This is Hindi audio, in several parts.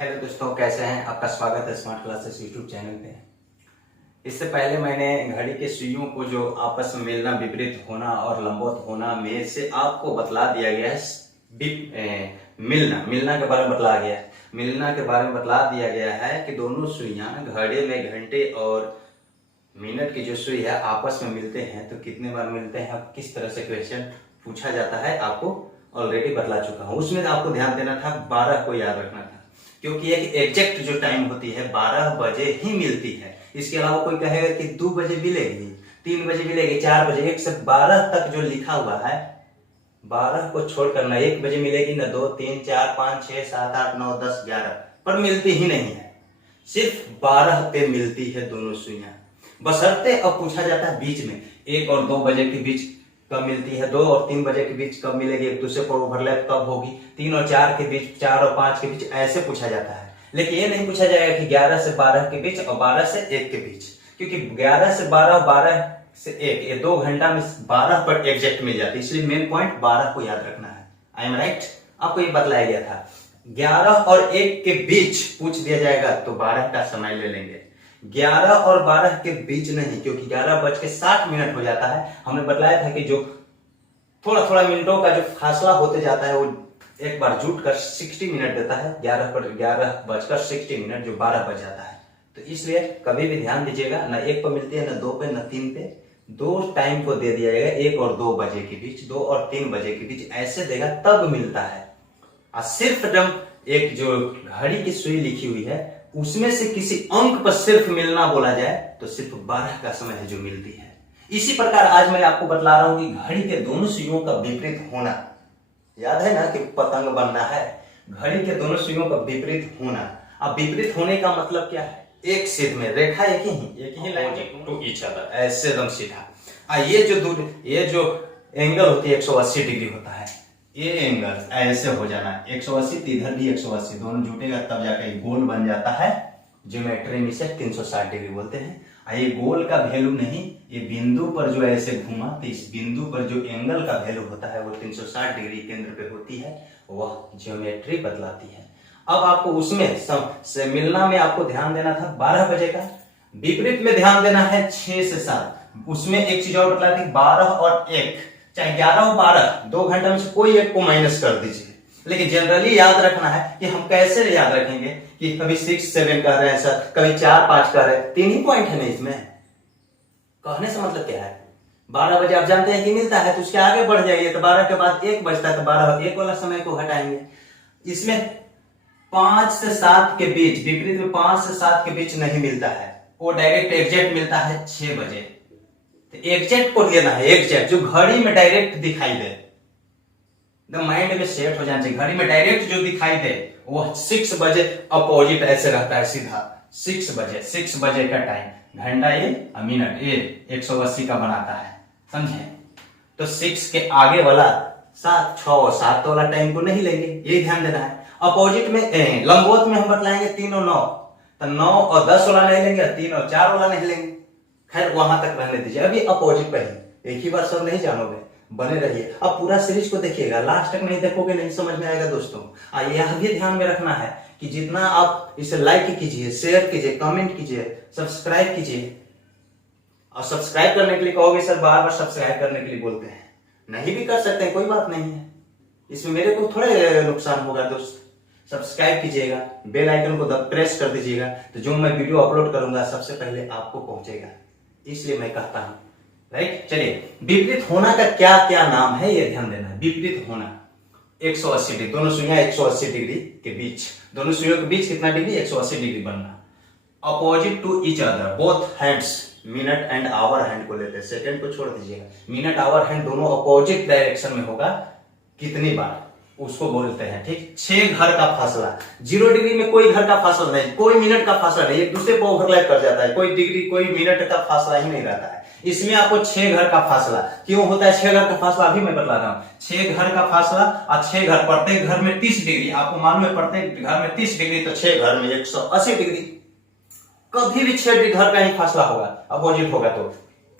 हेलो दोस्तों, कैसे हैं? आपका स्वागत है स्मार्ट क्लासेस यूट्यूब चैनल पे। इससे पहले मैंने घड़ी के सुइयों को जो आपस में मिलना, विपरीत होना और लंबवत होना में से आपको बतला दिया गया है। मिलना के बारे में बतला गया है। मिलना के बारे में बतला दिया गया है कि दोनों सुइयां घड़ी में घंटे और मिनट की जो सुई है आपस में मिलते हैं तो कितने बार मिलते हैं, किस तरह से क्वेश्चन पूछा जाता है आपको ऑलरेडी बतला चुका हूँ। उसमें आपको ध्यान देना था, 12 को याद रखना था, क्योंकि एक एग्जैक्ट जो टाइम होती है 12 बजे ही मिलती है। इसके अलावा कोई कहेगा कि 2 बजे मिलेगी, 3 बजे मिलेगी, 4 बजे, 1 से 12 तक जो लिखा हुआ है 12 को छोड़कर ना 1 बजे मिलेगी, ना 2, 3, 4, 5, 6, 7, 8, 9, 10, 11 पर मिलती ही नहीं है। सिर्फ 12 पे मिलती है दोनों सुइयां। बशर्ते अब पूछा जाता है बीच में 1 और 2 बजे के बीच कब मिलती है, 2 और 3 बजे के बीच कब मिलेगी, एक दूसरे पर ओवरलैप कब होगी, 3 और 4 के बीच, 4 और 5 के बीच, ऐसे पूछा जाता है। लेकिन ये नहीं पूछा जाएगा कि 11 से 12 के बीच और 12 से 1 के बीच, क्योंकि 11 से 12 और 12 से 1 ये 2 घंटा में 12 पर एग्जैक्ट मिल जाती है। इसलिए मेन पॉइंट 12 को याद रखना है। I am right? आपको ये बतलाया गया था। 11 और 1 के बीच पूछ दिया जाएगा तो 12 का समय ले लेंगे। 11 और 12 के बीच नहीं, क्योंकि 11:60 हो जाता है। हमने बताया था कि जो थोड़ा थोड़ा मिनटों का जो फासला होते जाता है वो एक बार जुट कर 60 मिनट देता है। 11:60 जो 12 बज जाता है। तो इसलिए कभी भी ध्यान दीजिएगा, ना 1 पे मिलती है, ना 2 पे, ना 3 पे। 2 टाइम को दे दिया जाएगा, 1 और 2 बजे के बीच, 2 और 3 बजे के बीच, ऐसे देगा तब मिलता है। और सिर्फ जब एक जो घड़ी की सुई लिखी हुई है उसमें से किसी अंक पर सिर्फ मिलना बोला जाए तो सिर्फ 12 का समय है जो मिलती है। इसी प्रकार आज मैं आपको बतला रहा हूं कि घड़ी के दोनों सुइयों का विपरीत होना। याद है ना कि पतंग बनना है, घड़ी के दोनों सुइयों का विपरीत होना। अब विपरीत होने का मतलब क्या है? एक सीध में रेखा एक ही लाइन टू ईच अदर, ऐसे एकदम सीधा। ये जो एंगल होती है 180 डिग्री होता है। ये एंगल ऐसे हो जाना, 180 तो इधर भी 180, दोनों जुटेगा तब जाकर गोल बन जाता है। ज्योमेट्री में से 360 डिग्री बोलते हैं। ये गोल का वैल्यू नहीं, ये बिंदु पर जो ऐसे घूमा तो इस बिंदु पर जो एंगल का वैल्यू होता है वो 360 डिग्री केंद्र पे होती है, वह ज्योमेट्री बतलाती है। अब आपको उसमें से मिलना में आपको ध्यान देना था 12 बजे का, विपरीत में ध्यान देना है 6 से 7। उसमें एक चीज और बतलाती है, 12 और 1, चाहे 11 और 12, 2 घंटा में से कोई एक को माइनस कर दीजिए। लेकिन जनरली याद रखना है कि हम कैसे याद रखेंगे कि कभी 6, 7 कर रहे हैं सर, कभी 4, 5 कर रहे हैं। 3 ही पॉइंट है ना इसमें। कहने से मतलब क्या है? 12 बजे आप जानते हैं कि मिलता है तो उसके आगे बढ़ जाइए, तो 12 के बाद 1 बजता है तो 12 1 वाला समय को हटाएंगे। इसमें 5 से 7 के बीच, विपरीत में 5 से 7 के बीच नहीं मिलता है, वो डायरेक्ट एग्जैक्ट मिलता है 6 बजे। तो एग्जैक्ट को लेना है, एग्जैक्ट जो घड़ी में डायरेक्ट दिखाई दे, माइंड में सेट हो जाना चाहिए। घड़ी में डायरेक्ट जो दिखाई दे वो 6 बजे अपोजिट ऐसे रहता है सीधा 6 बजे। 6 बजे का टाइम, घंटा ये और मिनट ये 180 का बनाता है, समझे? तो 6 के आगे वाला 7, 6 और 7 वाला टाइम को नहीं लेंगे, ये ध्यान देना है। अपोजिट में लंबवत में हम बतलाएंगे 3 और 9, तो 9 और 10 वाला नहीं लेंगे, 3 और 4 वाला नहीं लेंगे। खैर वहां तक रहने दीजिए, अभी अपोजिट पे ही, एक ही बार सब नहीं जानोगे, बने रहिए। अब पूरा सीरीज को देखिएगा, लास्ट तक नहीं देखोगे नहीं समझ में आएगा दोस्तों। यह भी ध्यान में रखना है कि जितना आप इसे लाइक कीजिए, शेयर कीजिए, कमेंट कीजिए, सब्सक्राइब कीजिए। और सब्सक्राइब करने के लिए कहोगे सर बार बार सब्सक्राइब करने के लिए बोलते हैं, नहीं भी कर सकते हैं, कोई बात नहीं है, इसमें मेरे को थोड़े नुकसान होगा दोस्त। सब्सक्राइब कीजिएगा, बेल आइकन को प्रेस कर दीजिएगा, तो जो मैं वीडियो अपलोड करूंगा सबसे पहले आपको पहुंचेगा, इसलिए मैं कहता हूं। राइट, चलिए विपरीत होना का क्या क्या नाम है ये ध्यान देना है। विपरीत होना 180 डिग्री, दोनों सुइयां 180 डिग्री के बीच, दोनों सुइयों के बीच कितना डिग्री? 180 डिग्री बनना। Opposite to each other, both hands, minute and hour hand को लेते हैं, सेकंड को छोड़ दीजिएगा, मिनट आवर हैंड दोनों अपोजिट डायरेक्शन में होगा, कितनी बार उसको बोलते हैं, ठीक? 6 घर का फासला, 0 डिग्री में कोई घर का फासला नहीं, कोई मिनट का फासला नहीं, एक दूसरे को ओवरलैप कर जाता है, कोई डिग्री कोई मिनट का फासला ही नहीं रहता है। इसमें आपको 6 घर का फासला क्यों होता है? 6 घर का फासला अभी मैं बता रहा हूं। 6 घर का फासला और 6 घर, प्रत्येक घर में 30 डिग्री, आपको मालूम है प्रत्येक घर में 30 डिग्री, तो 6 घर में 180 डिग्री। कभी भी 6 घर का ही फासला होगा, अपोजिट होगा तो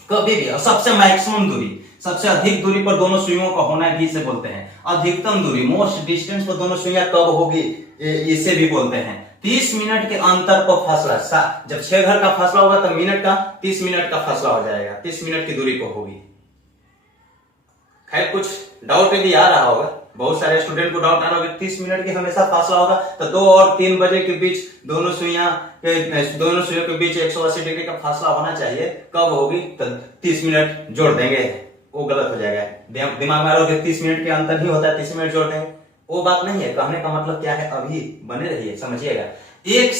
कभी भी। और सबसे मैक्सिमम दूरी, सबसे अधिक दूरी पर दोनों सुइयों का होना भी इसे बोलते हैं। अधिकतम दूरी, मोस्ट डिस्टेंस पर दोनों सुइयां कब होगी इसे भी बोलते हैं। 30 मिनट के अंतर पर फासला, जब 6 घर का फासला होगा तो मिनट का 30 मिनट का फासला हो जाएगा, 30 मिनट की दूरी पर होगी। खैर कुछ डाउट भी आ रहा होगा, बहुत सारे स्टूडेंट को डाउट आ रहा होगा 30 मिनट की हमेशा फासला होगा तो 2 और 3 बजे के बीच दोनों सुइयों के बीच 180 डिग्री का फासला होना चाहिए, कब होगी तो 30 मिनट जोड़ देंगे, वो गलत हो जाएगा। दिमाग में आ रहा है 30 मिनट के अंतर ही होता है, 30 मिनट जोड़ देंगे, वो बात नहीं है। कहने का मतलब क्या है, अभी बने रहिए, समझिएगा। एक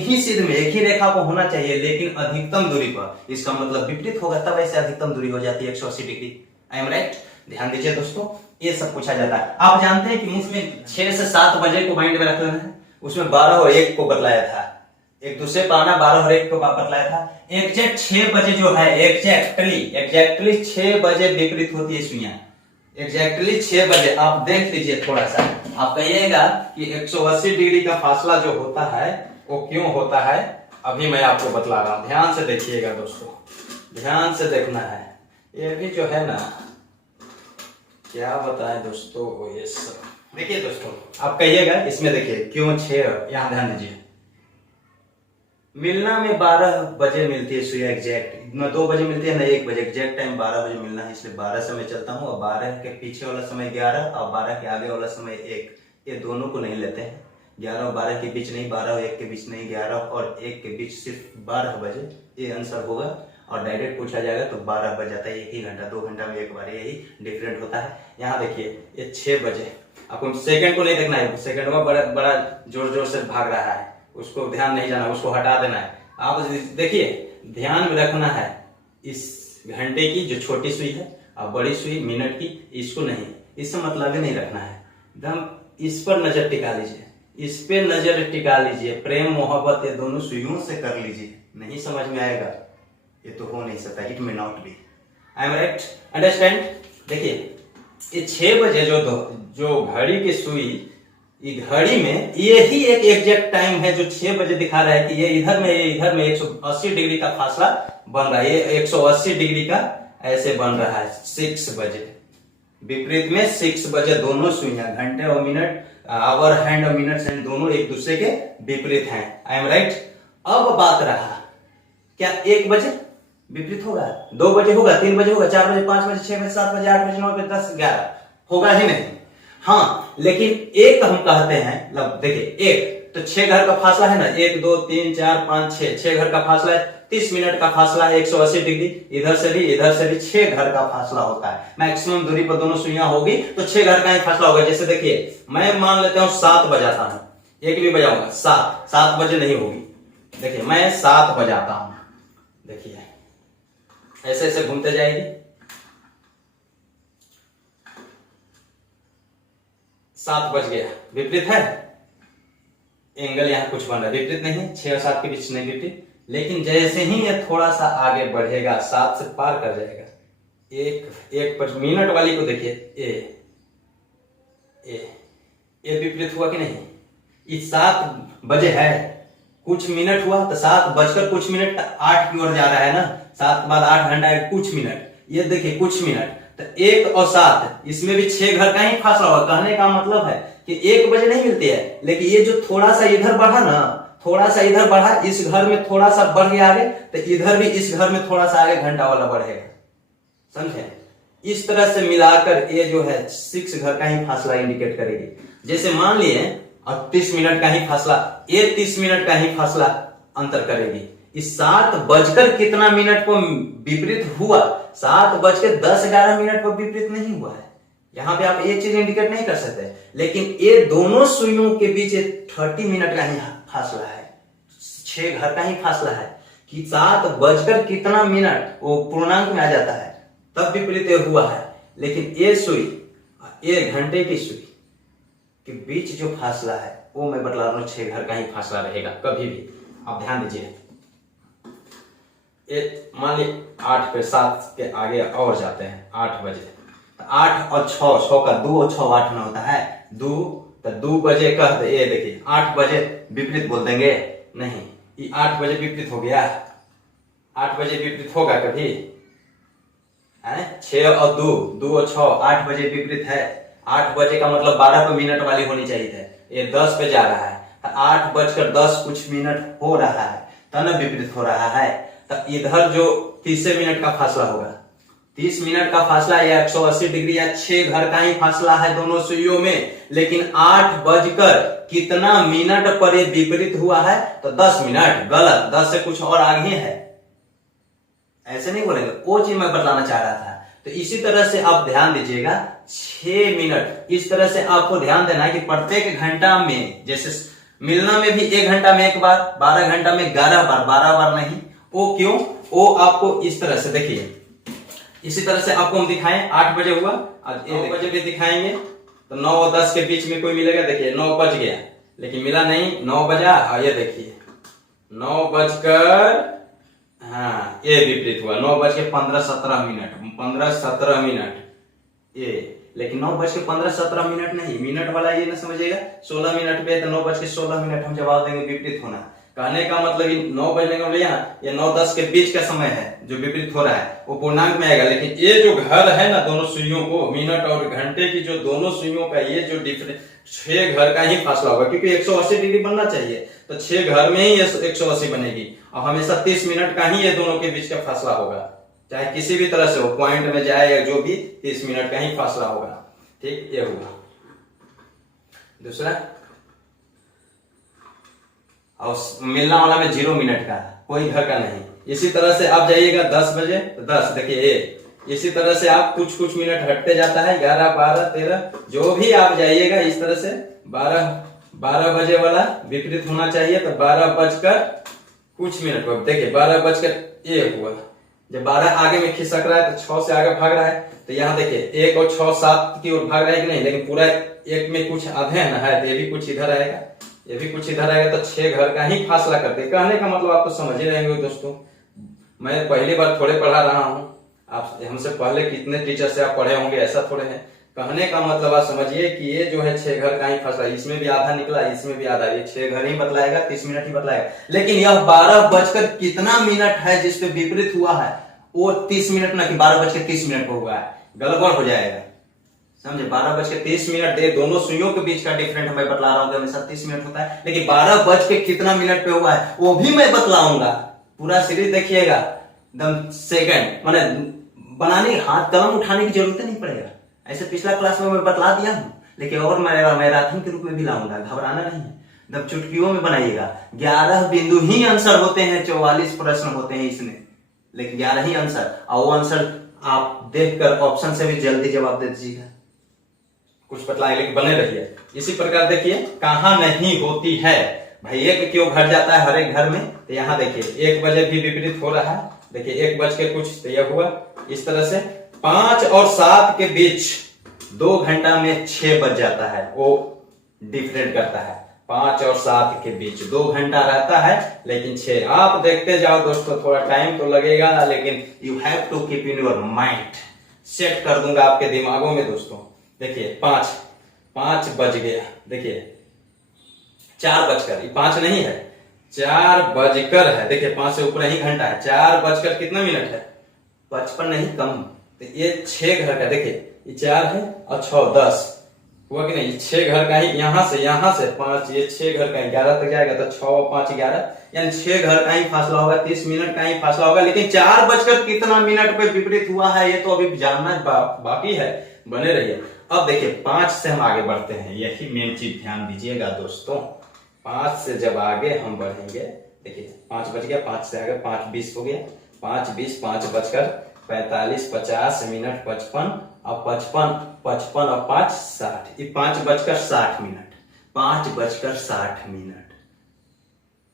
ही सिद्ध में एक ही रेखा को होना चाहिए, लेकिन अधिकतम दूरी पर, इसका मतलब विपरीत होगा, तब ऐसे अधिकतम दूरी हो जाती है 180 डिग्री। I am right? ध्यान दीजिए दोस्तों, ये सब पूछा जाता है। आप जानते हैं कि इसमें 6 से 7 बजे को माइंड में रखना है, उसमें 12 और 1 को बतलाया था, एक दूसरे पाना 12 और 1 को बतलाया था। एग्जैक्ट 6 बजे जो है, एग्जैक्टली 6 बजे विपरीत होती है सुइयां, एग्जैक्टली 6 बजे। आप देख लीजिए थोड़ा सा, आप कहिएगा कि 180 डिग्री का फासला जो होता है वो क्यों होता है, अभी मैं आपको बतला रहा हूं, ध्यान से देखिएगा दोस्तों, ध्यान से देखना है। ये भी जो है ना, क्या बताएं दोस्तों, ये सब देखिए दोस्तों, आप कहिएगा इसमें, देखिए क्यों 6, यहां ध्यान दीजिए। मिलना में 12 बजे मिलती है सुइया एग्जैक्ट, न 2 बजे मिलती है न 1 बजे, एग्जैक्ट टाइम 12 बजे मिलना है, इसलिए 12 से मैं चलता हूँ, और 12 के पीछे वाला समय 11 और 12 के आगे वाला समय 1, ये दोनों को नहीं लेते हैं। 11 और 12 के बीच नहीं, 12 और 1 के बीच नहीं, 11 और 1 के बीच सिर्फ 12 बजे, ये आंसर होगा। और डायरेक्ट पूछा जाएगा तो 12 बज जाता है, 1 ही घंटा, 2 घंटा में एक बार, यही डिफरेंट होता है। यहाँ देखिए ये 6 बजे, आपको सेकंड को नहीं देखना है, सेकंड में बड़ा बड़ा जोर जोर से भाग रहा है, उसको ध्यान नहीं जाना, उसको हटा देना है। आप देखिए, ध्यान में रखना है इस घंटे की जो छोटी सुई है और बड़ी सुई मिनट की, इसको नहीं, इससे मतलब ही नहीं रखना है, एकदम इस पर नजर टिका लीजिए, इस पे नजर टिका लीजिए, प्रेम मोहब्बत ये दोनों सुइयों से कर लीजिए। नहीं समझ में आएगा ये तो हो नहीं सकता, it may not be. I am right? Understand? देखिए ये 6 बजे जो घड़ी की सुई, ये घड़ी में यही एक एग्जैक्ट टाइम है जो 6 बजे दिखा रहा है कि ये इधर में 180 डिग्री का फासला बन रहा है, ये 180 डिग्री का ऐसे बन रहा है 6 बजे, विपरीत में 6 बजे दोनों सुइयां, घंटे और मिनट, आवर हैंड और मिनट हैंड दोनों एक दूसरे के विपरीत हैं। I am right? अब बात रहा, क्या 1 बजे विपरीत होगा, 2 बजे होगा, 3 बजे होगा, 4 बजे, 5 बजे, 6 बजे, 7 बजे, 8 बजे, 9 बजे, 10, 11 होगा ही नहीं। हाँ, लेकिन एक हम कहते हैं, देखिए एक तो 6 घर का फासला है ना, 1 2 3 4 5 6, 6 घर का फासला है, 30 मिनट का फासला है, 180 डिग्री, इधर से भी 6 घर का फासला होता है। मैक्सिमम दूरी पर दोनों सुइयां होगी तो 6 घर का ही फासला होगा। जैसे देखिए मैं मान लेता हूं 7 बजाता हूं, एक भी बजाऊंगा, 7 बजे नहीं होगी, देखिए मैं 7 बजाता हूं, देखिए ऐसे ऐसे घूमते जाएगी, 7 बज गया, विपरीत है, एंगल यहां कुछ बन रहा है, विपरीत नहीं है, 6 और 7 के बीच नहीं विपरीत। लेकिन जैसे ही ये थोड़ा सा आगे बढ़ेगा, 7 से पार कर जाएगा, एक पर मिनट वाली को देखिए, ये विपरीत हुआ कि नहीं, ये 7 बजे है, कुछ मिनट हुआ तो 7 बजकर कुछ मिनट 8 की ओर जा रहा है ना, 7 के बाद 8 घंटा है, कुछ मिनट, ये देखिए कुछ मिनट, तो 1 और 7 इसमें भी 6 घर का ही फासला होगा। कहने का मतलब है कि 1 बजे नहीं मिलती है, लेकिन ये जो थोड़ा सा इधर बढ़ा ना, थोड़ा सा इधर बढ़ा, इस घर में थोड़ा सा बढ़ गया आगे, तो इधर भी इस घर में थोड़ा सा आगे घंटा वाला बढ़ेगा, समझे? इस तरह से मिलाकर ये जो है 6 घर का ही फासला इंडिकेट करेगी। जैसे मान लिए और 30 मिनट का ही फासला, ये 30 मिनट का ही फासला अंतर करेगी। इस 7 बजकर कितना मिनट पर विपरीत हुआ, 7 बजकर 10-11 मिनट पर विपरीत नहीं हुआ है। यहां पे आप ये चीज इंडिकेट नहीं कर सकते, लेकिन ये दोनों सुइयों के बीच 30 मिनट का ही फासला है, 6 घर का ही फासला है कि 7 बजकर कितना मिनट वो पूर्णांक में आ जाता है, तब विपरीत हुआ है। लेकिन ये सुई, ये घंटे की सुई के बीच जो फासला है वो मैं बतला रहा हूं, 6 घर का ही फासला रहेगा कभी भी। आप ध्यान दीजिए, मान ली 8 पे 7 के आगे और जाते हैं, 8 बजे, तो 8 और 6 का 2 और 6 8 में होता है, 2 तो 2 बजे कह दे, ये देखिए 8 बजे विपरीत बोल देंगे, नहीं, ये 8 बजे विपरीत हो गया, 8 बजे विपरीत होगा कभी है? 6 और 2 और 6 8 बजे विपरीत है, 8 बजे का मतलब 12 पे मिनट वाली होनी चाहिए थे, ये 10 पे जा रहा है, 8:10 हो रहा है, तब न विपरीत हो रहा है। तो इधर जो 30 मिनट का फासला होगा, 30 मिनट का फासला या 180 डिग्री या 6 घर का ही फासला है दोनों सुइयों में, लेकिन 8 बजकर कितना मिनट पर ये विपरीत हुआ है, तो 10 मिनट। गलत, 10 से कुछ और आगे है, ऐसे नहीं बोलेंगे, वो चीज मैं बताना चाह रहा था। तो इसी तरह से आप ध्यान दीजिएगा, 6 मिनट, इस तरह से आपको ध्यान देना है कि प्रत्येक घंटा में, जैसे मिलना में भी 1 घंटा में 1 बार, 12 घंटा में 11 बार, 12 बार नहीं। वो क्यों? वो आपको इस तरह से देखिए, इसी तरह से आपको हम दिखाएं, 8 बजे हुआ, आज 1 बजे भी दिखाएंगे, तो 9 और 10 के बीच में कोई मिलेगा, देखिए 9 बज गया, लेकिन मिला नहीं, 9 बजा, और ये देखिए 9 बजकर, हाँ ये विपरीत हुआ, 9:15-17 मिनट, 15-17 मिनट ये, लेकिन 9:15-17 मिनट नहीं, मिनट वाला ये ना समझिएगा, 16 मिनट पे, तो 9:16 हम जवाब देंगे विपरीत होना। कहने का मतलब 9 बजने का यहाँ, ये 9-10 के बीच का समय है जो विपरीत हो रहा है, वो पूर्णांक में आएगा। लेकिन ये जो घर है ना दोनों सुइयों को, मिनट और घंटे की जो दोनों सुइयों का ये जो डिफरेंस, 6 घर का ही फासला होगा, क्योंकि 180 डिग्री बनना चाहिए, तो 6 घर में ही 180 बनेगी, और हमेशा 30 मिनट का ही ये दोनों के बीच का फासला होगा, चाहे किसी भी तरह से हो, पॉइंट में जाए या जो भी, 30 मिनट का ही फासला होगा। ठीक, ये हुआ। दूसरा, और मिलना वाला में 0 मिनट का, कोई घर का नहीं। इसी तरह से आप जाइएगा 10 बजे, तो 10 देखिए ये, इसी तरह से आप कुछ मिनट हटते जाता है, 11, 12, 13, जो भी आप जाइएगा इस तरह से, 12 बजे वाला विपरीत होना चाहिए, तो 12 बजकर कुछ मिनट पर देखिए 12 बजकर 1 हुआ, जब 12 आगे में खिसक रहा है तो 6 से आगे भाग रहा है, तो यहाँ देखिए 1 और 6 7 की ओर भाग रहा है कि नहीं, लेकिन पूरा 1 में कुछ आधे है, तो ये भी कुछ इधर आएगा, ये भी कुछ इधर आएगा, तो 6 घर का ही फासला करते। कहने का मतलब आप तो समझ ही रहेंगे दोस्तों, मैं पहली बार थोड़े पढ़ा रहा हूँ, आप हमसे पहले कितने टीचर से आप पढ़े होंगे, ऐसा थोड़े है। कहने का मतलब आप समझिए कि ये जो है 6 घर का ही फासला, इसमें भी आधा निकला, इसमें भी आधा, ये 6 घर ही बतलाएगा, 30 मिनट ही बतलाएगा। लेकिन यह 12 बजकर कितना मिनट है जिसपे विपरीत हुआ है, वो 30 मिनट ना कि 12:30 पर हुआ है, गड़बड़ हो जाएगा, समझे। 12:30 दे, दोनों सुइयों के बीच का डिफरेंट मैं बतला रहा हूँ कि हमेशा 30 मिनट होता है, लेकिन 12 बज के कितना मिनट पे हुआ है वो भी मैं बतलाऊंगा। पूरा सीरीज देखिएगा, एकदम सेकंड, माने बनाने, हाथ कलम उठाने की जरूरत नहीं पड़ेगा, ऐसे पिछला क्लास में मैं बतला दिया हूँ, लेकिन और मैराथन के रूप में भी लाऊंगा, घबराना नहीं है, एकदम चुटकियों में बनाइएगा। 11 बिंदु ही आंसर होते हैं, 44 प्रश्न होते हैं इसमें, लेकिन 11 ही आंसर, और वो आंसर आप देखकर ऑप्शन से भी जल्दी जवाब दे दीजिएगा, कुछ बतलाए, लेकिन बने रहिए। इसी प्रकार देखिए, कहां नहीं होती है भाई, 1 क्यों घट जाता है हर एक घर में, तो यहाँ देखिए 1 बजे भी विपरीत हो रहा है, देखिए 1 बज के कुछ, तो यह हुआ इस तरह से। 5 और 7 के बीच 2 घंटा में 6 बज जाता है, वो डिफरेंट करता है, 5 और 7 के बीच 2 घंटा रहता है, लेकिन 6, आप देखते जाओ दोस्तों, थोड़ा टाइम तो लगेगा, लेकिन you have to keep in your mind, set कर दूंगा आपके दिमागों में दोस्तों। देखिए 5 बज गया, देखिए 4 बजकर, 5 नहीं है, 4 बजकर है, देखिए 5 से ऊपर ही घंटा है, 4 बजकर कितना मिनट है, 55 नहीं, कम, तो ये 6 घर का, देखिए ये 4 है और 6 10 हुआ कि नहीं, 6 घर का ही, यहां से 5, ये 6 घर का 11 तक जाएगा, तो 6 और 5 11, यानी 6 घर का ही फासला होगा, 30 मिनट का ही फासला होगा। लेकिन 4 बजकर कितना मिनट पे विपरीत हुआ है, ये तो अभी जानना बाकी है, बने रहिए। अब देखिए 5 से हम आगे बढ़ते हैं, यही मेन चीज ध्यान दीजिएगा दोस्तों, 5 से जब आगे हम बढ़ेंगे, देखिए 5 बज गया, 5 से आगे 5:20 हो गया, 5:20, 5 बजकर 45, 50 मिनट 55, और 55 और 5 60, ये 5 बजकर 60 मिनट, 5 बजकर 60 मिनट,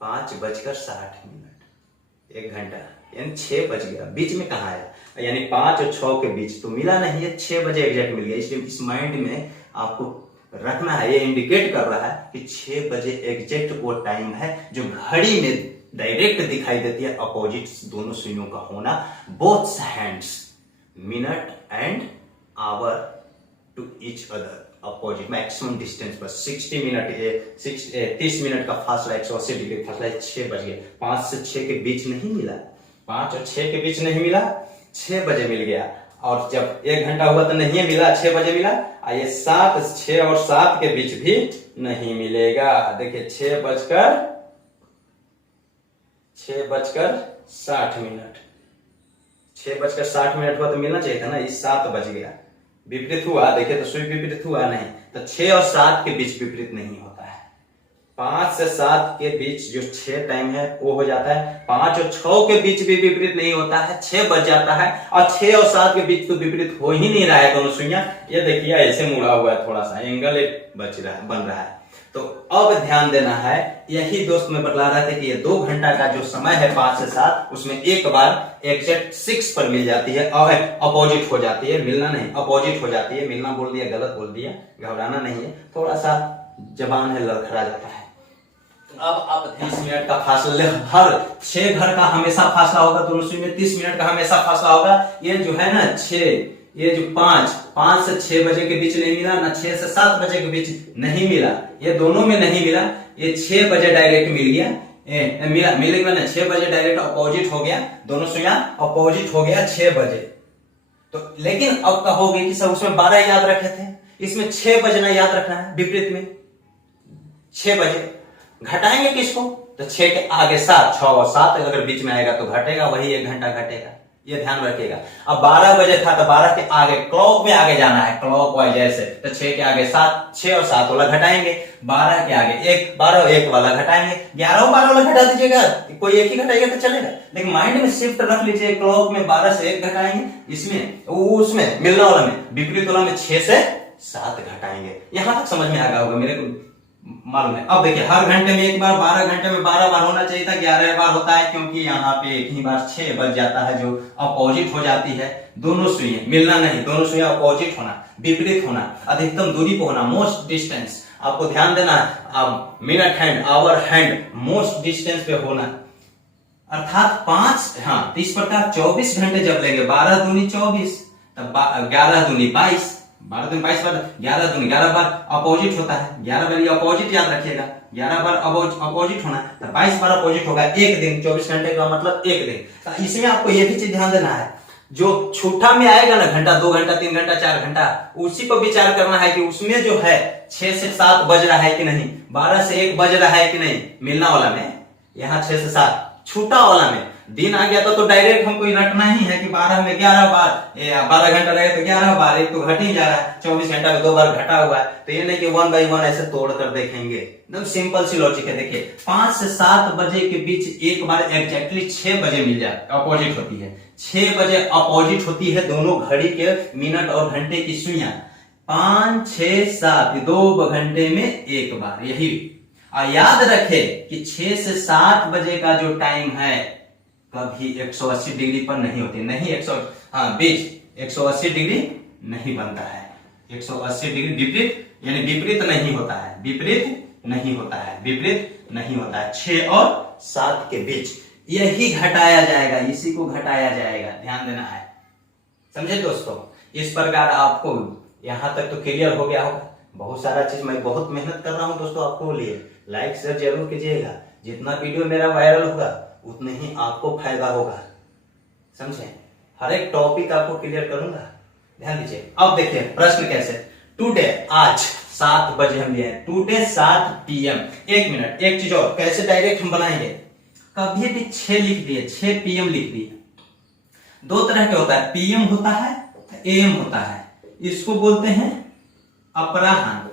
5 बजकर 60 मिनट, 1 घंटा, यानी 6 बज गया, बीच में कहाँ है, यानी 5 और 6 के बीच तो मिला नहीं है, 6 बजे एग्जैक्ट मिल गया। इसलिए इस माइंड में आपको रखना है, ये इंडिकेट कर रहा है कि 6 बजे एग्जैक्ट वो टाइम है जो घड़ी में डायरेक्ट दिखाई देती है, अपोजिट दोनों सुइयों का होना, both hands, minute and hour to each other, opposite, maximum distance पर 60 मिनट, 30 मिनट का फासला, 180 डिग्री फासला, 6 बज गया, 5 से 6 के बीच नहीं मिला, 5 और 6 के बीच नहीं मिला, 6 बजे मिल गया, और जब 1 घंटा हुआ तो नहीं मिला, 6 बजे मिला, ये 6 और 7 के बीच भी नहीं मिलेगा। देखिए 6:60। 6:60 हुआ तो मिलना चाहिए था ना, इस 7 बज गया, विपरीत हुआ। देखिए तो सुई विपरीत हुआ नहीं, तो 6 और 7 के बीच विपरीत नहीं होता है। 5 से 7 के बीच जो 6 टाइम है वो हो जाता है। 5 और 6 के बीच भी विपरीत नहीं होता है, 6 बज जाता है। और 6 और 7 के बीच तो विपरीत हो ही नहीं रहा है दोनों सुइयां। ये देखिए ऐसे मुड़ा हुआ है, थोड़ा सा एंगल एक बन रहा है। तो अब ध्यान देना है, यही दोस्त मैं बतला रहा था कि ये 2 घंटा का जो समय है 5 से 7, उसमें एक बार एग्जैक्ट 6 पर मिल जाती है और अपोजिट हो जाती है, मिलना नहीं अपोजिट हो जाती है। मिलना बोल दिया, गलत बोल दिया, घबराना नहीं है, थोड़ा सा जबान है लड़खड़ा जाता है। अब आप 30 मिनट का फासला, हर 6 घर का हमेशा फासला होगा, दोनों सुई में 30 मिनट का हमेशा फासला होगा। ये जो है ना 6, ये जो 5 से 6 बजे के बीच नहीं मिला ना, 6 से 7 बजे के बीच नहीं मिला, ये दोनों में नहीं मिला। ये 6 बजे डायरेक्ट मिल गया, मिलेगा ना 6 बजे डायरेक्ट अपोजिट हो गया, दोनों सुइयां अपोजिट हो गया 6 बजे। तो लेकिन अब कहोगे कि सब उसमें 12 याद रखे थे, इसमें 6 बजना याद रखना है, विपरीत में 6 बजे। घटाएंगे किसको, तो 6 के आगे 7, 6 और 7 अगर बीच में आएगा तो घटेगा, वही 1 घंटा घटेगा, ये ध्यान रखिएगा। अब 12 बजे था तो 12 के आगे क्लॉक में आगे जाना है, क्लॉक वाइज ऐसे, तो 6 के आगे 7, 6 और 7 वाला घटाएंगे, 12 के आगे 1, 12 1 वाला घटाएंगे, 11 और 12 वाला घटा दीजिएगा, कोई एक ही घटाएगा तो चलेगा। लेकिन माइंड में शिफ्ट रख लीजिए, क्लॉक में 12 से 1 घटाएंगे, इसमें उसमें मिलना वाला में, विपरीत वाला में 6 से 7 घटाएंगे। यहां तक समझ में आ गया होगा, मेरे को मालूम है। अब देखिए हर घंटे में एक बार, 12 घंटे में 12 बार होना चाहिए था, 11 बार होता है, क्योंकि यहाँ पे एक ही बार 6 बज जाता है, जो अपोजिट हो जाती है। दोनों सुइयां मिलना नहीं, दोनों सुइयां अपोजिट होना, विपरीत होना, अधिकतम दूरी पर होना, मोस्ट डिस्टेंस। आपको ध्यान देना है, minute hand, hour hand, most distance पे होना, अर्थात 5, हाँ, इस प्रकार 24 घंटे जब लेंगे, 12 दूनी 24, तब 11 दूनी 22, 12 दूनी 22 बार, 11 दूनी 11 बार अपोजिट होता है, 11 बार ये अपोजिट याद रखिएगा, 11 बार अपोजिट होना, तो 22 बार अपोजिट होगा, एक दिन, 24 घंटे का मतलब एक दिन। तो इसमें आपको ये भी चीज ध्यान देना है, जो छूटा में आएगा ना घंटा, 2 घंटा, 3 घंटा, 4 घंटा, उसी पर विचार करना है कि उसमें जो है 6 से 7 बज रहा है कि नहीं, 12 से 1 बज रहा है कि नहीं, मिलना वाला में, यहाँ 6 से 7, छूटा वाला में दिन आ गया तो डायरेक्ट हमको रटना ही है कि 12 में 11 बार, 12 घंटा रहेगा तो 11 बार, एक तो घट ही जा रहा है, 24 घंटा में 2 बार घटा हुआ है। तो ये नहीं कि 1 बाई 1 ऐसे तोड़ कर देखेंगे, एकदम सिंपल सी लॉजिक है। देखिए 5 से 7 बजे के बीच एक बार एग्जैक्टली 6 बजे मिल जाए, अपोजिट होती है, 6 बजे अपोजिट होती है दोनों घड़ी के मिनट और घंटे की सुइयां, 5, 6, 7 2 घंटे में एक बार, यही। और याद रखे कि 6 से 7 बजे का जो टाइम है कभी 180 डिग्री पर नहीं होती, नहीं 180 डिग्री नहीं बनता है, 180 डिग्री विपरीत, यानी विपरीत नहीं होता है, विपरीत नहीं होता है, विपरीत नहीं होता है। 6 और 7 के बीच यही घटाया जाएगा, इसी को घटाया जाएगा, ध्यान देना है, समझे दोस्तों। इस प्रकार आपको यहां तक तो क्लियर हो गया होगा। बहुत सारा चीज मैं बहुत मेहनत कर रहा हूं दोस्तों आपको लिए, लाइक शेयर जरूर कीजिएगा, जितना वीडियो मेरा वायरल होगा उतने ही आपको फायदा होगा, समझे। हर एक टॉपिक आपको क्लियर करूंगा, ध्यान दीजिए। अब देखिए प्रश्न कैसे, टुडे, आज 7 बजे हम लिए, टुडे 7 PM, 1 मिनट, एक चीज और, कैसे डायरेक्ट हम बनाएंगे, कभी भी 6 लिख दिए, 6 PM लिख दिए। 2 तरह के होता है, PM होता है, AM होता है, इसको बोलते हैं अपराह्न,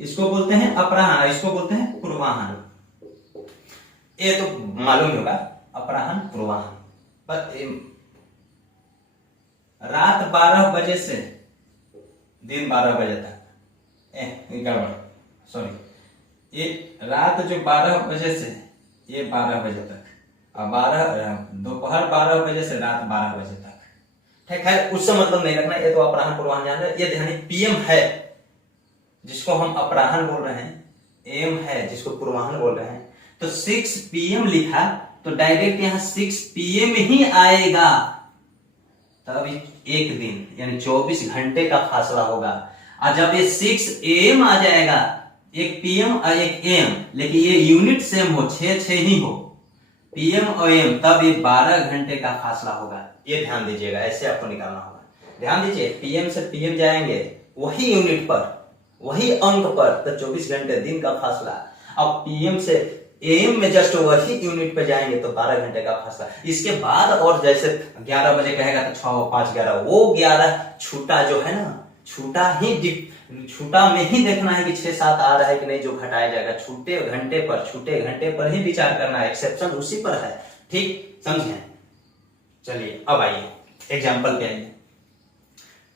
इसको बोलते हैं अपराह्न, इसको बोलते हैं पूर्वाह्न। ये तो मालूम होगा, अपराह्न पूर्वाह्न। पर रात 12 बजे से दिन 12 बजे तक, गड़बड़, सॉरी, ये रात जो 12 बजे से ये 12 बजे तक, और दोपहर 12 बजे से रात 12 बजे तक, ठीक है, उससे मतलब नहीं रखना, ये तो अपराह्न पूर्वाह्न जान रहे। ये ध्यान, PM है जिसको हम अपराह्न बोल रहे हैं, AM है जिसको पूर्वाह्न बोल रहे हैं, तो 6 PM लिखा तो डायरेक्ट यहां 6 PM ही आएगा, तब एक दिन यानी 24 घंटे का फासला होगा। और जब ये 6 AM आ जाएगा, एक PM और एक AM, लेकिन ये यूनिट सेम हो, 6 ही हो, PM और AM, तब ये 12 घंटे का फासला होगा। ये ध्यान दीजिएगा, ऐसे आपको निकालना होगा। ध्यान दीजिए, PM से PM जाएंगे वही यूनिट पर, वही अंक पर, तो 24 घंटे दिन का फासला। अब पीएम से एएम में जस्ट वही यूनिट पे जाएंगे तो 12 घंटे का फासला। इसके बाद और जैसे 11 बजे कहेगा तो 6 5 11, वो 11 छूटा जो है ना, छूटा में ही देखना है कि 6 7 आ रहा है कि नहीं, जो घटाया जाएगा छूटे घंटे पर ही विचार करना है, एक्सेप्शन उसी पर है। ठीक समझे? चलिए अब आइए एग्जाम्पल पे आइए।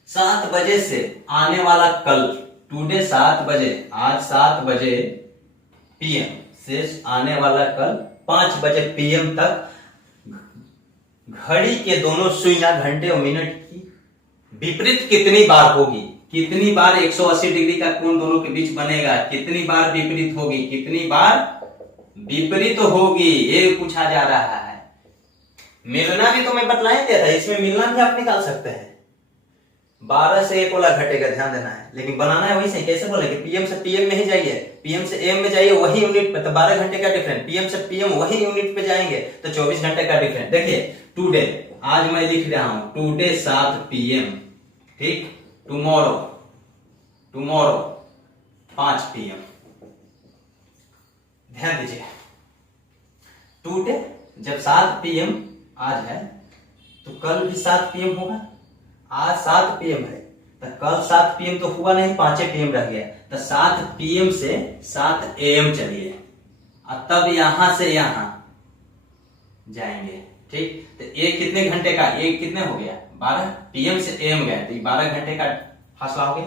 7 बजे से आने वाला कल, टुडे 7 बजे, आज 7 बजे पीएम से आने वाला कल 5 बजे पीएम तक घड़ी के दोनों सुइयां घंटे और मिनट की विपरीत कितनी बार होगी? कितनी बार 180 डिग्री का कोण दोनों के बीच बनेगा? कितनी बार विपरीत होगी? कितनी बार विपरीत होगी, ये पूछा जा रहा है। मिलना भी तो मैं बतला ही दिया था, इसमें मिलना भी आप निकाल सकते हैं। 12 से 1 वाला घटेगा, ध्यान देना है, लेकिन बनाना है वही से। कैसे बोलेंगे? पीएम से पीएम में ही जाइए, पीएम से एम में जाइए, वही यूनिट पे, तो 12 घंटे का डिफरेंस। पीएम से पीएम वही यूनिट पे जाएंगे तो 24 घंटे का डिफरेंस। देखिए टुडे, आज मैं लिख रहा हूं टुडे 7 पीएम, ठीक, टुमारो 5 पीएम। ध्यान दीजिए, टुडे जब 7 पीएम आज है तो कल भी 7 पीएम होगा। आज 7 पीएम है तो कल 7 पीएम तो हुआ नहीं, 5 पीएम रह गया, तो 7 पीएम से 7 एएम चलिए, और तब यहां से यहां जाएंगे। ठीक, तो एक कितने घंटे का, एक कितने हो गया 12, पीएम से एएम गया तो 12 घंटे का फासला हो गया।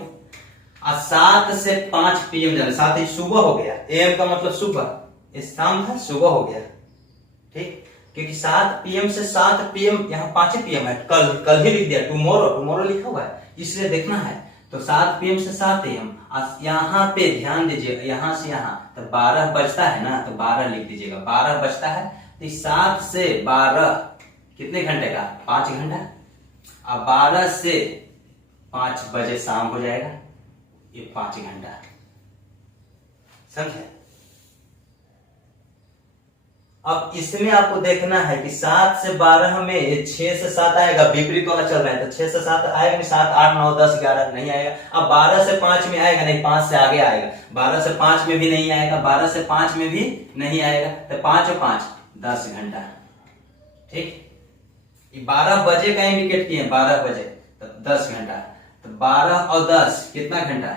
और 7 से 5 पीएम जाना, 7 ही सुबह हो गया, एएम का मतलब सुबह, इस शाम था, सुबह हो गया। ठीक, क्योंकि 7 पीएम से 7 पीएम, यहाँ 5 पीएम है, कल ही लिख दिया, टुमारो लिखा हुआ है, इसलिए देखना है। तो 7 पीएम से 7 एएम, यहाँ पे ध्यान दीजिए, यहाँ से यहाँ तो 12 बजता है ना, तो 12 लिख दीजिएगा, 12 बजता है तो 7 से 12 कितने घंटे का, 5 घंटा। अब 12 से 5 बजे शाम हो जाएगा, ये 5 घंटा। समझे? अब इसमें आपको देखना है कि 7 से 12 में 6 से 7 आएगा, विपरीत वाला चल रहा है तो 6 से 7 आएगा नहीं, 7 8 9 10 11 नहीं आएगा। अब 12 से 5 में आएगा नहीं, 5 से आगे आएगा, 12 से 5 में भी नहीं आएगा, 12 से 5 में भी नहीं आएगा, तो 5 और 5 10 घंटा। ठीक, 12 बजे का इंडिकेट किए, 12 बजे तो 10 घंटा, तो 12 और 10 कितना घंटा,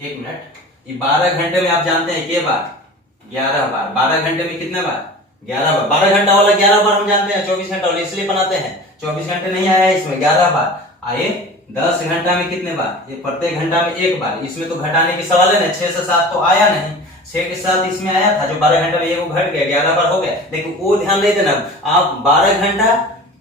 1 मिनट। ये 12 घंटे में आप जानते हैं के बार 11 बार, 12 घंटे में कितने बार 11 बार, 12 घंटा वाला 11 बार हम जानते हैं, 24 घंटा वाला इसलिए बनाते हैं, 24 घंटे नहीं आया इसमें, 11 बार आए। 10 घंटा में कितने बार, ये प्रत्येक घंटा में 1 बार, इसमें तो घटाने की सवाल है ना, 6 से 7 तो आया नहीं, 6 के साथ इसमें आया था, जो 12 घंटा में ये घट गया, 11 बार हो गया। लेकिन वो ध्यान नहीं देना, आप 12 घंटा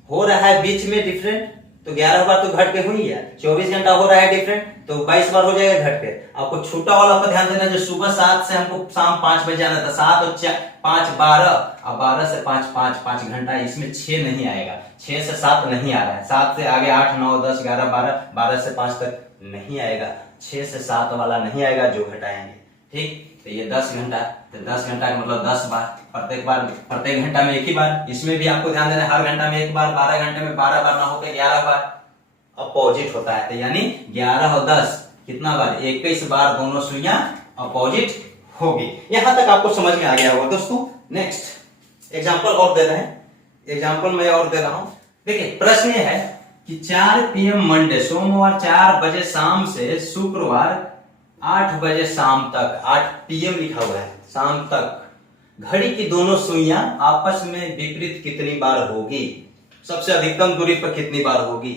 हो रहा है बीच में डिफरेंट, तो 11 बार तो घट के हुई है, 24 घंटा हो रहा है डिफरेंट तो 22 बार हो जाएगा घट के। आपको छूटा वाला पर ध्यान देना, जो सुबह 7 से हमको शाम 5 बजे आना था, 7 और 5 12, अब 12 से 5 घंटा, इसमें 6 नहीं आएगा, 6 से 7 नहीं आ रहा है, 7 से आगे 8 9 10 11 12, 12 से 5 तक नहीं आएगा, 6 से 7 वाला नहीं आएगा जो घटाएंगे। ठीक, तो ये 10 घंटा, तो 10 घंटा का मतलब 10 बार, प्रत्येक घंटा में 1 ही बार, इसमें भी आपको ध्यान देना हर घंटा में 1 बार, 12 घंटे में 12 बार ना होकर 11 बार अपोजिट होता है, तो यानी 11 और 10 कितना बार, 21 बार दोनों सुइयां अपोजिट होगी। यहां तक आपको समझ में आ गया होगा दोस्तों। नेक्स्ट एग्जांपल और दे रहे हैं, एग्जांपल मैं और दे रहा हूं। देखिए प्रश्न ये है कि 4 पीएम मंडे, सोमवार 4 बजे शाम से शुक्रवार 8 बजे शाम तक, 8 पीएम लिखा हुआ है, शाम तक घड़ी की दोनों सुइयां आपस में विपरीत कितनी बार होगी, सबसे अधिकतम दूरी पर कितनी बार होगी,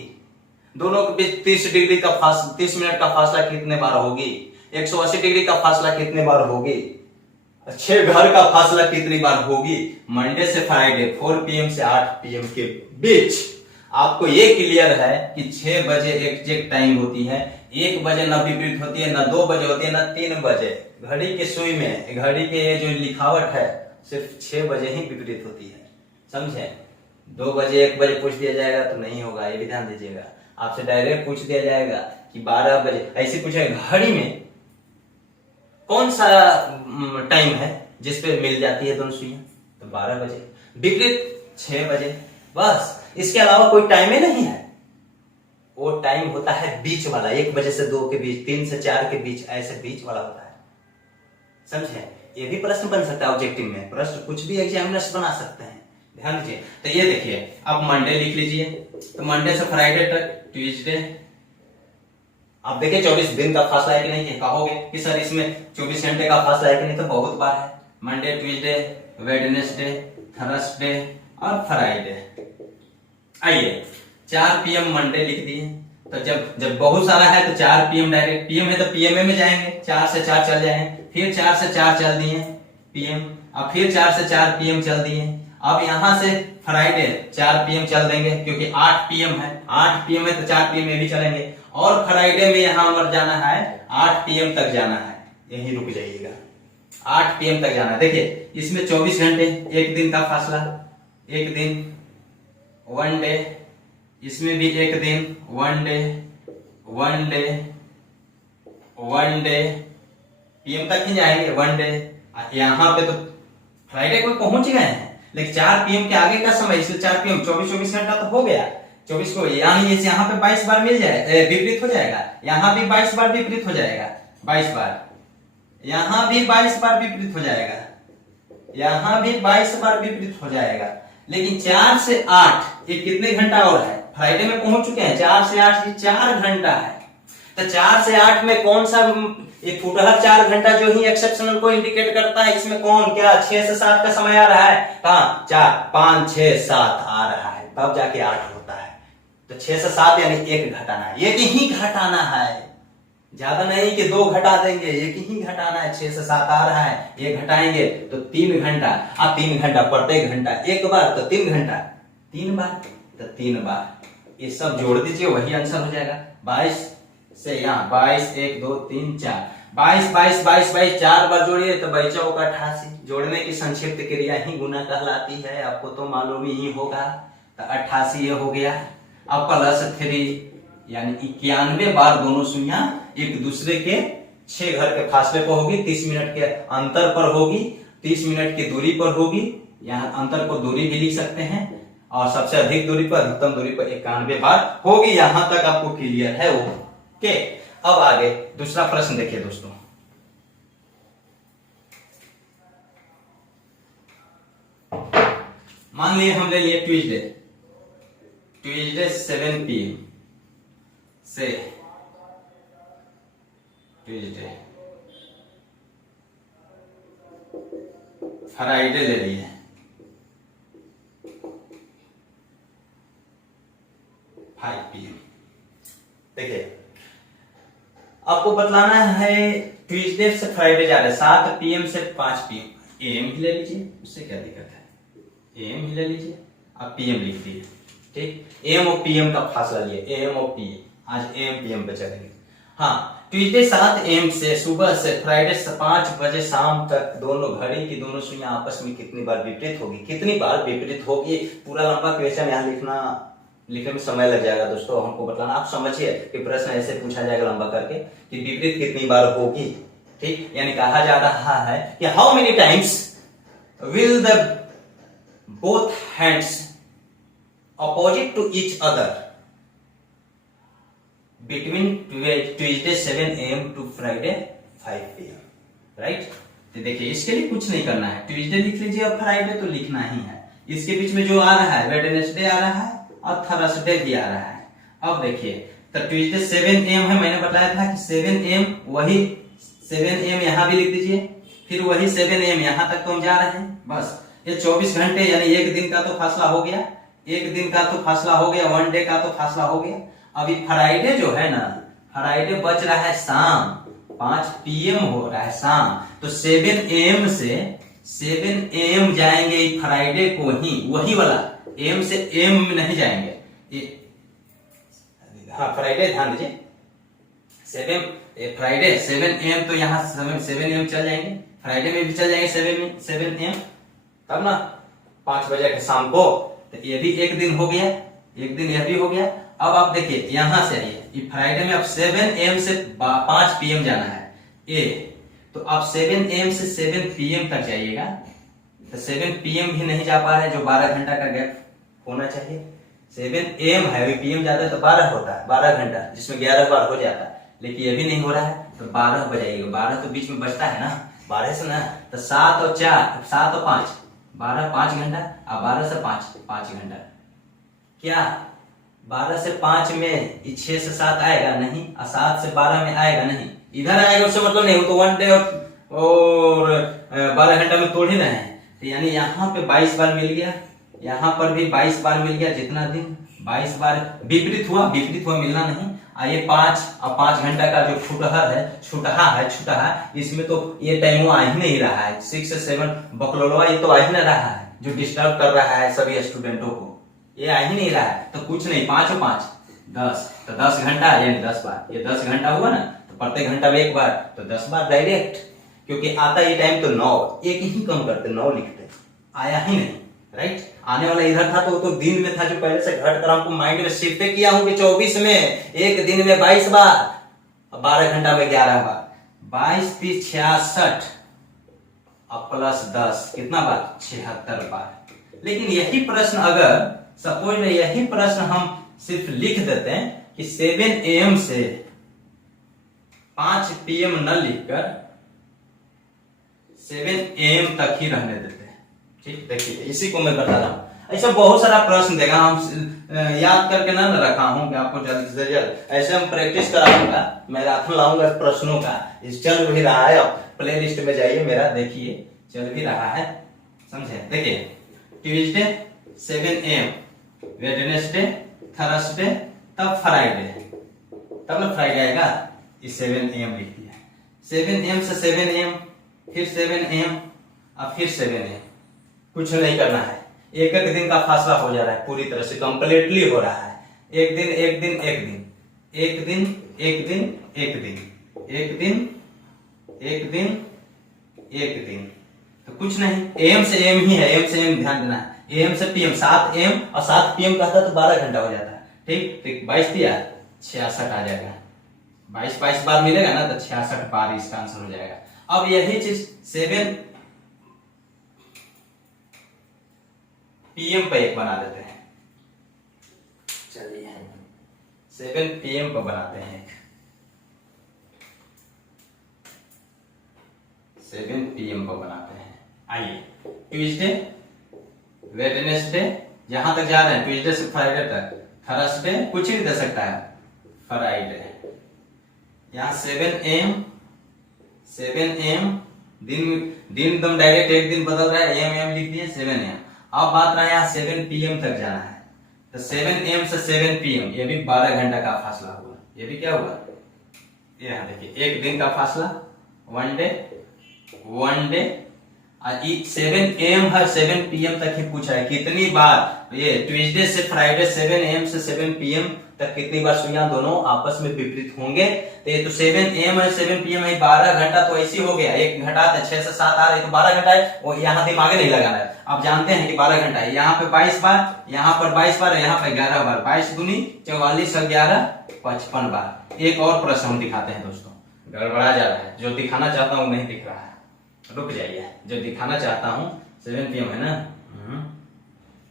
दोनों के बीच 30 डिग्री का 30 मिनट का फासला कितने बार होगी, 180 डिग्री का फासला कितने बार होगी, 6 घर का फासला कितनी बार होगी, मंडे से फ्राइडे 4 पीएम से 8 पीएम के बीच। आपको ये क्लियर है कि 6 बजे एग्जैक्ट टाइम होती है, 1 बजे न विपरीत होती है, न 2 बजे होती है, न 3 बजे। घड़ी की सुई में, घड़ी के ये जो लिखावट है सिर्फ 6 बजे ही विपरीत होती है, समझे। 2 बजे 1 बजे पूछ दिया जाएगा तो नहीं होगा, ये भी ध्यान दीजिएगा। आपसे डायरेक्ट पूछ दिया जाएगा कि 12 बजे, ऐसे पूछेगा घड़ी में कौन सा टाइम है जिसपे मिल जाती है दोनों सुइयां, तो 12 बजे, विपरीत 6 बजे, बस, इसके अलावा कोई टाइम ही नहीं है। वो टाइम होता है बीच वाला, 1 बजे से 2 के बीच, 3 से 4 के बीच, ऐसे बीच वाला होता है। समझे? ये भी प्रश्न बन सकता है ऑब्जेक्टिव में, प्रश्न कुछ भी एग्जामिनर्स बना सकते हैं, ध्यान दीजिए। तो ये देखिए, अब मंडे लिख लीजिए, तो मंडे से फ्राइडे तक ट्यूसडे। आप देखिए 24 दिन का फासला है कि नहीं है, कहोगे कि सर इसमें 24 घंटे का फासला है कि नहीं, तो बहुत बार है। मंडे, ट्यूसडे, वेडनेसडे, थर्सडे और फ्राइडे। आइए 4 PM मंडे लिख दिए, तो जब बहुत सारा है तो 4 PM डायरेक्ट, PM है तो PMA में जाएंगे, 4 से 4 चल जाएंगे, फिर 4 से 4 चल दिए PM, अब फिर 4 से 4 PM चल दिए। अब यहां से फ्राइडे 4 PM चल देंगे, क्योंकि 8 PM है, 8 PM है तो 4 PM में भी चलेंगे। और फ्राइडे में यहां पर जाना है 8 PM तक जाना है, यहीं रुक जाइएगा, 8 PM तक जाना है। देखिए इसमें 24 घंटे, एक दिन का फासला, एक दिन, 1 डे, इसमें भी एक दिन, 1 डे, 1 डे, 1 डे, PM तक ही जाएंगे, 1 डे। यहाँ पे तो फ्राइडे को पहुंच गए हैं, लेकिन 4 PM के आगे का समय, इसलिए 4 PM 24 घंटा तो हो गया, 24 को यहाँ पे 22 बार मिल जाए, विपरीत हो जाएगा, यहाँ भी 22 बार विपरीत हो जाएगा, 22 बार, यहाँ भी 22 बार विपरीत हो जाएगा, यहाँ भी 22 बार विपरीत हो जाएगा। लेकिन 4 से 8 ये कितने घंटा और है, फ्राइडे में पहुंच चुके हैं, 4 से 8 ये 4 घंटा है। तो 4 से 8 में कौन सा एक फुटहर 4 घंटा जो ही एक्सेप्शनल को इंडिकेट करता है, इसमें कौन क्या 6 से 7 का समय आ रहा है, कहां 4, 5, 6, 7 आ रहा है, तब जाके 8 होता है। तो 6 से 7 यानी 1 घटाना है, 1 ही घटाना है, ज्यादा नहीं कि 2 घटा देंगे, 1 ही घटाना है। 6 से 7 आ रहा है, 1 घटाएंगे तो 3 घंटा, अब 3 घंटा प्रत्येक घंटा, 1 बार तो 3 घंटा, 3 बार तो 3 बार, ये सब जोड़ दीजिए वही आंसर हो जाएगा। 22 से यहाँ 22, 1, 2, 3, 4, 22, 22, 22, 22 4 बार जोड़िए तो 22 का 88। जोड़ने की संक्षिप्त क्रिया ही गुना कहलाती है, आपको तो मालूम ही होगा। तो 88 ये हो गया। अब +3 यानी 91 बार दोनों सुइयां एक दूसरे के 6 घर के फासले पर होगी, 30 मिनट के अंतर पर होगी, 30 मिनट की दूरी पर होगी। यहाँ अंतर को दूरी भी लिख सकते हैं, और सबसे अधिक दूरी पर, अधिकतम दूरी पर 91 बार होगी। यहां तक आपको क्लियर है ओके। अब आगे दूसरा प्रश्न देखिए दोस्तों, मान लिए हम ले लिए ट्यूसडे 7 PM से ट्यूसडे फ्राइडे ले लिए 5 PM। देखिए आपको बतलाना है ट्यूसडे से फ्राइडे जा रहे हैं, 7 PM से 5 PM, AM ही ले लीजिए, उससे क्या दिक्कत है, AM ही ले लीजिए। आप PM लिख दिए, ठीक, AM और PM का फासला लिए, AM और PM, आज AM PM पे चलेंगे। हाँ, ट्यूसडे 7 AM से सुबह से फ्राइडे 5 बजे शाम तक दोनों घड़ी की दोनों सुइयां आपस में कितनी बार विपरीत होगी, कितनी बार विपरीत होगी। पूरा लंबा क्वेश्चन यहाँ लिखने में समय लग जाएगा दोस्तों, हमको बताना। आप समझिए कि प्रश्न ऐसे पूछा जाएगा लंबा करके कि विपरीत कितनी बार होगी, ठीक। यानी कहा जा रहा है कि how many times will the both hands opposite to each other between Tuesday 7 AM to Friday 5 PM, right. तो देखिए इसके लिए कुछ नहीं करना है, ट्यूसडे लिख लीजिए और फ्राइडे तो लिखना ही है। इसके बीच में जो आ रहा है वेडनेसडे आ रहा है और थर्सडे भी आ रहा है। अब देखिए तो ट्यूसडे 7 AM है, मैंने बताया था कि 7 AM, वही 7 AM यहाँ भी लिख दीजिए, फिर वही 7 AM यहाँ तक तो हम जा रहे हैं। बस ये 24 घंटे यानी 1 दिन का तो फासला हो गया, 1 दिन का तो फासला हो गया, 1 डे का तो फासला हो गया। अभी फ्राइडे जो है ना, फ्राइडे बच रहा है शाम, 5 PM हो रहा है शाम, तो 7 AM से 7 AM जाएंगे फ्राइडे को ही, वही वाला AM से AM में नहीं जाएंगे। हाँ फ्राइडे ध्यान दीजिए, फ्राइडे 7 AM तो यहाँ 7 AM चल जाएंगे, फ्राइडे में भी चल जाएंगे 7 AM, तब ना 5 बजे के शाम को। तो ये भी 1 दिन हो गया, 1 दिन यह भी हो गया। अब आप देखिए यहां से आइए, फ्राइडे में अब 7 AM से 5 PM जाना है ए, तो आप 7 AM से 7 PM तक जाइएगा। तो 7 PM भी नहीं जा पा रहे, जो 12 घंटा का गैप होना चाहिए। 7 AM है, अभी PM जाता है तो 12 होता है, 12 घंटा, जिसमें 11 बार हो जाता है, लेकिन ये भी नहीं हो रहा है तो 12 बजाइएगा। 12 तो बीच में बचता है ना, 12 से ना, तो 7 और 4, 7 और 5, 12, 5 घंटा, और 12 से 5, 5 घंटा। क्या 12 से 5 में 6 से 7 आएगा? नहीं। और 7 से 12 में आएगा? नहीं। इधर आएगा उससे मतलब नहीं, वो तो 1 डे और 12 घंटा में तोड़ ही रहे हैं। तो यानी यहाँ पे 22 बार मिल गया, यहाँ पर भी 22 बार मिल गया, जितना दिन 22 बार विपरीत हुआ, मिलना नहीं। ये 5 और 5 घंटा का जो छुटहा, इसमें तो ये टाइम आ ही नहीं रहा है। 6 से 7 बकलोलवा ये तो आ ही नहीं रहा है, जो डिस्टर्ब कर रहा है सभी स्टूडेंटों को, ये आ ही नहीं रहा है। तो कुछ नहीं, 5 और 5 10, तो 10 घंटा यानी 10 बार, ये 10 घंटा हुआ ना, तो प्रत्येक घंटा में 1 बार, तो 10 बार डायरेक्ट। क्योंकि आता ये टाइम तो 9, एक ही कम करते, 9 लिखते, आया ही नहीं, राइट। आने वाला इधर था तो दिन में था, जो पहले से घट कर हमको माइंड में शिफ्ट किया हूं कि 24 में एक दिन में 22 बार, 12 घंटा में 11 बार, 22 30 66 अब प्लस 10 कितना बार? 76 बार। लेकिन यही प्रश्न अगर सपोज यही प्रश्न हम सिर्फ लिख देते हैं कि 7 AM से 5 PM न लिखकर 7 AM तक ही रहने देते हैं। ठीक, देखिए इसी को मैं बता रहा हूं। ऐसा बहुत सारा प्रश्न देगा, हम याद करके ना रखा हूं कि आपको जल्द से जल्द ऐसे हम प्रैक्टिस कराऊंगा, मैराथन लाऊंगा प्रश्नों का। इस चल भी रहा है, आप प्ले लिस्ट में जाइए मेरा, देखिए चल भी रहा है, समझे। देखिए ट्यूजडे 7 AM, वेडनेसडे, थर्सडे, तब फ्राइडे, तब ना फ्राइडे आएगा, इस 7 AM लिख दिया। 7 AM से 7 AM, फिर 7 AM, अब फिर 7 AM। कुछ नहीं करना है, एक एक दिन का फासला हो जा रहा है, पूरी तरह से कंप्लीटली हो रहा है। एक दिन एक दिन एक दिन, एक दिन एक दिन एक दिन, एक दिन एक दिन एक दिन, तो कुछ नहीं, AM से AM ही है, AM से AM ध्यान देना है। AM से PM 7 AM और 7 PM कहता तो 12 घंटा हो जाता है। ठीक, तो 22 दिया, 66 आ जाएगा, 22 बार मिलेगा ना, तो 66 बार इसका आंसर हो जाएगा। अब यही चीज 7 PM पे एक बना देते हैं, चलिए 7 PM पर बनाते हैं एक, 7 PM पर बनाते हैं। आइए ट्यूजडे, वेडनेसडे, जहां तक जा रहे हैं ट्यूजडे से फ्राइडे तक, थर्सडे कुछ भी दे सकता है, फ्राइडे, यहाँ 7 AM दिन एकदम डायरेक्ट एक दिन बदल रहा है, AM लिख दिए 7 AM। अब बात रहा है यहाँ 7 PM तक जाना है, तो 7 AM से 7 PM, ये भी 12 घंटा का फासला हुआ। ये भी क्या हुआ, यहाँ देखिए एक दिन का फासला, 1 डे 7 AM है, 7 PM तक ही पूछा है कितनी बार, ये ट्यूजडे से फ्राइडे 7 AM से 7 PM तक कितनी बार सुइयां दोनों आपस में विपरीत होंगे। तो ये तो 7 AM है, 7 PM है, 12 घंटा तो ऐसे हो गया, एक घटा 6 से 7 आ रही तो 12 घंटा है, वो यहाँ दिमाग नहीं लगाना है। आप जानते हैं कि 12 घंटा है, यहाँ पे 22 बार, यहाँ पर 22 बार, यहाँ पे 11 बार, 22 दूनी 44 और 11 55 बार। एक और प्रश्न हम दिखाते हैं दोस्तों, गड़बड़ा जा रहा है, जो दिखाना चाहता हूँ नहीं दिख रहा है, रुक जाइए, जो दिखाना चाहता हूँ 7 PM है ना,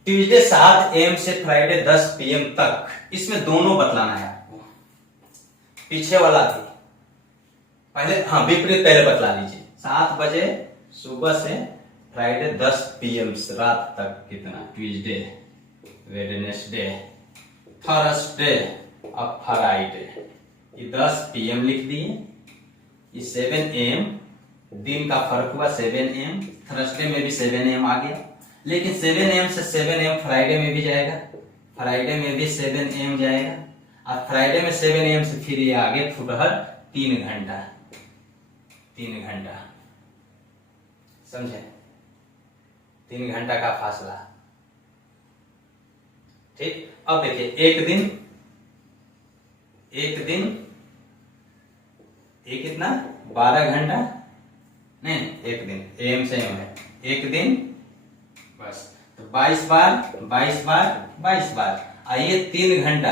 ट्यूजडे 7 AM से फ्राइडे 10 PM तक, इसमें दोनों बतलाना है आपको। पीछे वाला भी पहले, हाँ विपरीत पहले बतला लीजिए। 7 बजे सुबह से फ्राइडे 10 PM रात तक कितना, ट्यूजडे, वेडनेसडे, थर्सडे, अब फ्राइडे, ये 10 PM लिख दिए। ये 7 AM दिन का फर्क हुआ, 7 AM, थर्सडे में भी 7 AM आ गया, लेकिन 7 AM से 7 AM फ्राइडे में भी जाएगा, फ्राइडे में भी 7 AM जाएगा, और फ्राइडे में 7 AM से फिर ये आगे फुटहर 3 घंटा, 3 घंटा, समझे, 3 घंटा का फासला। ठीक, अब देखिए एक दिन ये कितना, 12 घंटा नहीं, एक दिन AM से AM है, एक दिन बस, तो 22 बार 22 बार 22 बार, आइए 3 घंटा,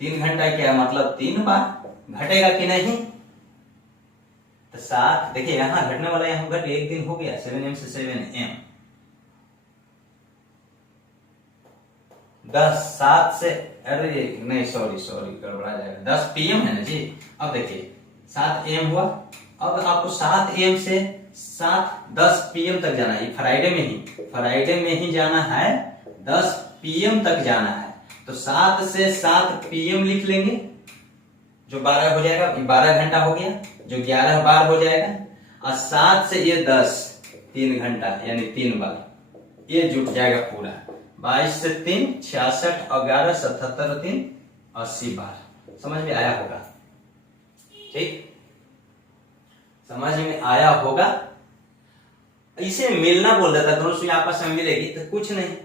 3 घंटा क्या मतलब 3 बार, घटेगा कि नहीं, तो 7, देखिए यहां घटने वाला, यहां घट, एक दिन हो गया 7 AM से 7 AM, 10 7 से, अरे नहीं सॉरी गड़बड़ा जाएगा, 10 PM है ना जी। अब देखिए 7 AM हुआ, अब आपको 7 AM से 10 PM तक जाना है, फ्राइडे में ही जाना है, 10 PM तक जाना है। तो 7 से 7 PM लिख लेंगे, जो 12 हो जाएगा, 12 घंटा हो गया, जो 11 बार हो जाएगा, और 7 से ये 10, 3 घंटा यानी 3 बार, ये जुट जाएगा पूरा। 22 से 3 66 और 11 77 और 3 80 बार। समझ में आया होगा? ठीक, समझ में आया होगा। इसे मिलना बोल रहा था, दोनों सुई आपस में मिलेगी तो कुछ नहीं,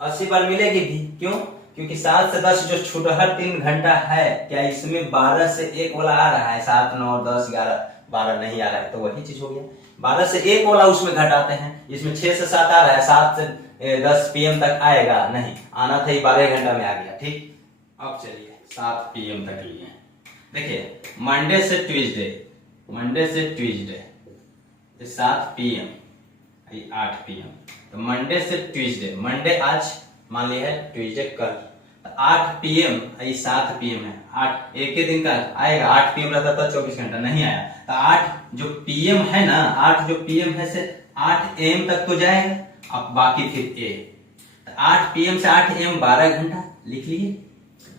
80 बार मिलेगी भी। क्यों? क्योंकि 7 से 10 जो छुटहर 3 घंटा है, क्या इसमें 12 से 1 वाला आ रहा है? 7 9 10 11 12 नहीं आ रहा है, तो वही चीज हो गया। 12 से 1 वाला उसमें घटाते हैं, इसमें 6 से 7 आ रहा है, 7 से 10 PM तक आएगा, नहीं आना था, 12 घंटा में आ गया। ठीक, अब चलिए 7 PM तक लिए। देखिए मंडे से ट्यूजडे 7 PM 8 PM, तो मंडे से ट्यूजडे, मंडे आज मान लिया है, ट्यूजडे कल, तो 8 PM 7 PM है, 8 एक ही दिन का आएगा। 8 PM रहता था 24 घंटा, नहीं आया, तो 8 जो PM है ना, 8 जो PM है से 8 AM तक तो जाएगा, अब बाकी फिर A, तो 8 PM से 8 AM 12 घंटा लिख लिए।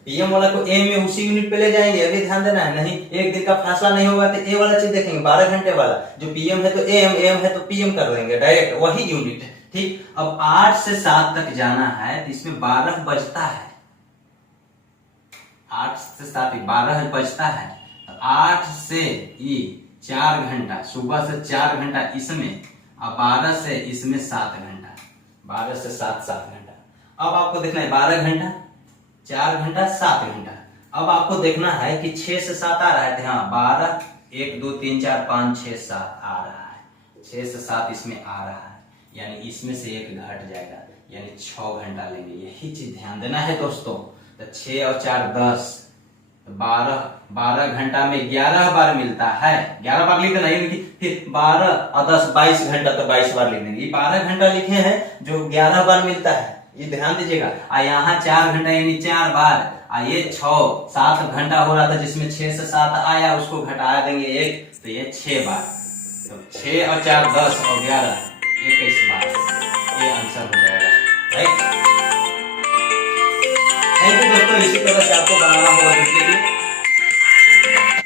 PM वाला को AM में उसी यूनिट पे ले जाएंगे, अभी ध्यान देना है, नहीं एक दिन का फासला नहीं होगा तो A वाला चीज देखेंगे, 12 घंटे वाला, जो PM है तो AM है तो PM कर लेंगे डायरेक्ट, वही यूनिट है। ठीक, अब 8 से 7 तक जाना है, तो इसमें 12 बजता है, 8 से 7 12 बजता है, तो 8 से 4 घंटा, सुबह से 4 घंटा इसमें, और 12 से इसमें 7 घंटा, 12 से 7 घंटा। अब आपको देखना है 12 घंटा 4 घंटा 7 घंटा। अब आपको देखना है कि 6 से 7 आ रहा है, हाँ 12 1 2 3 4 5 6 7 आ रहा है, 6 से 7 इसमें आ रहा है, यानी इसमें से 1 घट जाएगा, यानी 6 घंटा लेंगे। यही चीज ध्यान देना है दोस्तों। तो 6 और 4 10, 12 घंटा में 11 बार मिलता है, 11 बार लिख देना, यानी कि फिर 12 और 10 22 घंटा, तो 22 बार लिख देंगे। 12 घंटा लिखे हैं जो 11 बार मिलता है, ये ध्यान दीजिएगा। आ यहाँ 4 घंटा यानी 4 बार, आ ये 6 7 घंटा हो रहा था, जिसमें 6 से 7 आया, उसको घटा देंगे 1, तो ये 6 बार। तो 6 और 4 10 और 11 21 बार, ये आंसर हो जाएगा। राइट, थैंक यू दोस्तों। इसी तरह से आपको बनाना होगा देखिए।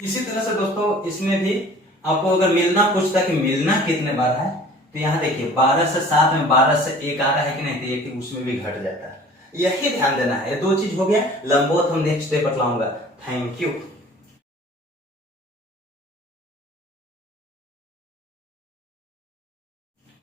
इसी तरह से दोस्तों इसमें भी आपको अगर मिलना पूछता कि मिलना कितने बार है, तो यहाँ देखिए 12 से 7 में 12 से 1 आ रहा है कि नहीं, तो 1 उसमें भी घट जाता है। यही ध्यान देना है। 2 चीज हो गया। लंबवत हम नेक्स्ट डे बतलाऊंगा। Thank you.